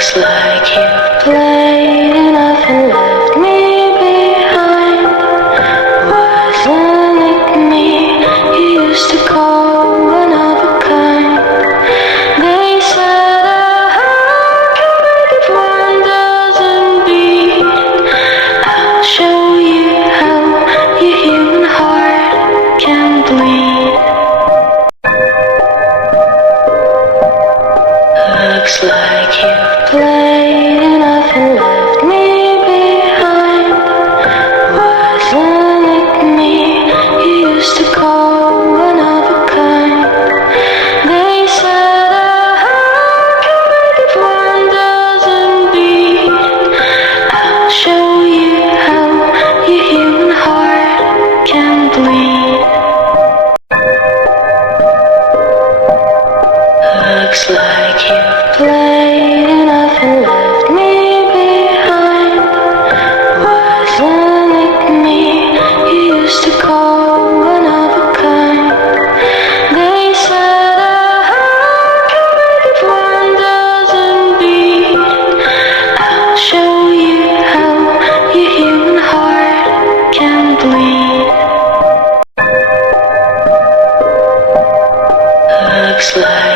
Looks like you've played enough and left me behind. Wasn't it me you used to call one of a kind? They said a heart can break if one doesn't beat. I'll show you how your human heart can bleed. Looks like you've played enough and left me behind. Wasn't it me you used to call one of a kind? They said a heart can break if one doesn't beat. I'll show you how your human heart can bleed. Looks like you've played enough and left me behind. Wasn't it me you used to call one of a kind? They said a heart can break if one doesn't beat. I'll show you how your human heart can bleed. Looks like